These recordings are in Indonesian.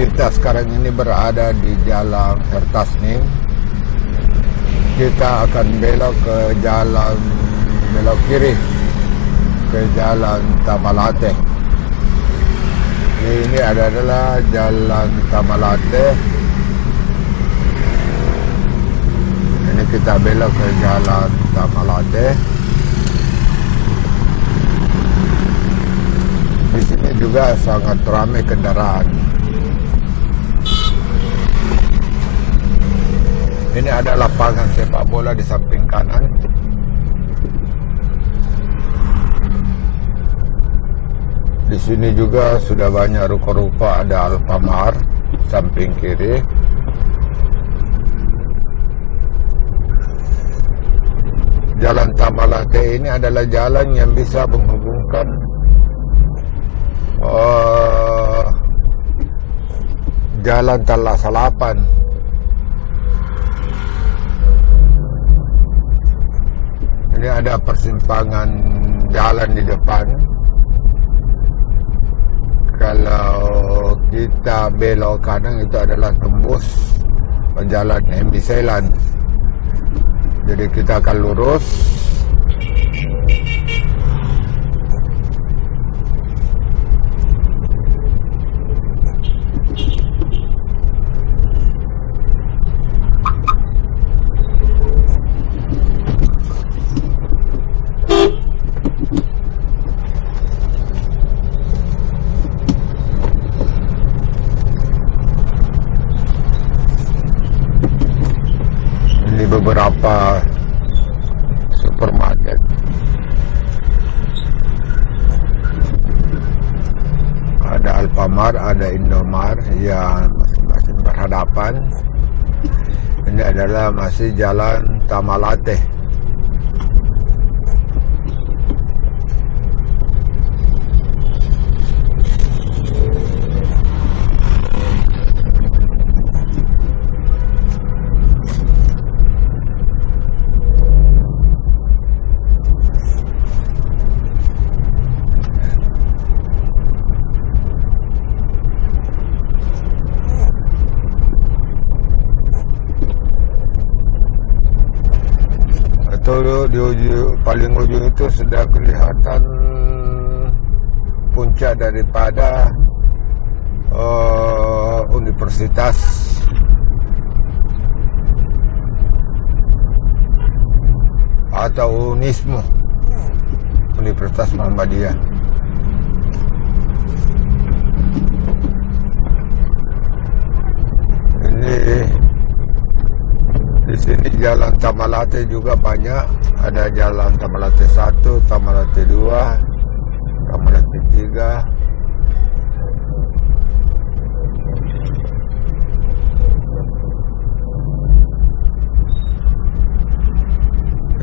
kita sekarang ini berada di Jalan Hertasning. Kita akan belok ke jalan belok kiri ke Jalan Tamalate. Ini adalah Jalan Tamalate. Ini kita belok ke Jalan Tamalate. Di sini juga sangat ramai kendaraan. Ini ada lapangan sepak bola di samping kanan. Di sini juga sudah banyak ruko-ruko, ada Alfamart samping kiri. Jalan Tamalate ini adalah jalan yang bisa menghubungkan Jalan Talak Salapan. Ini ada persimpangan jalan di depan. Kalau kita belok kanan itu adalah tembus jalan MB Sailand. Jadi kita akan lurus. Beberapa supermarket. Ada Alfamart, ada Indomart yang masing-masing berhadapan. Ini adalah masih Jalan Tamalate. Di paling ujung itu sudah kelihatan puncak daripada Universitas atau Unismo, Universitas Muhammadiyah. Ini di sini Jalan Tamalate juga banyak. Ada Jalan Tamalate 1, Tamalate 2, Tamalate 3.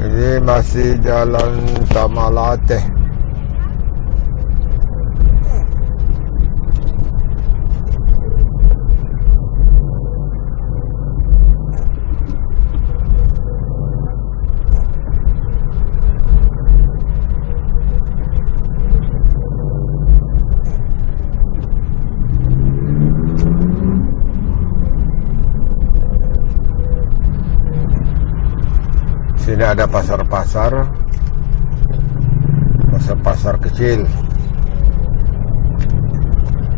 Ini masih Jalan Tamalate. Sini ada pasar-pasar kecil.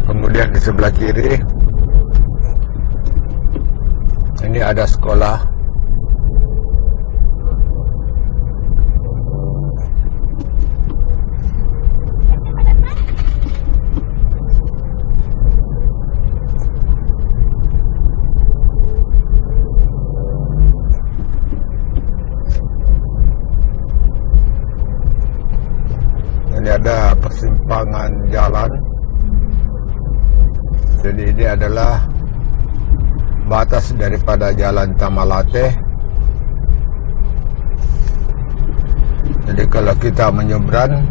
Kemudian di sebelah kiri ini ada sekolah. Ini ada persimpangan jalan. Jadi ini adalah batas daripada Jalan Tamalate. Jadi kalau kita menyeberang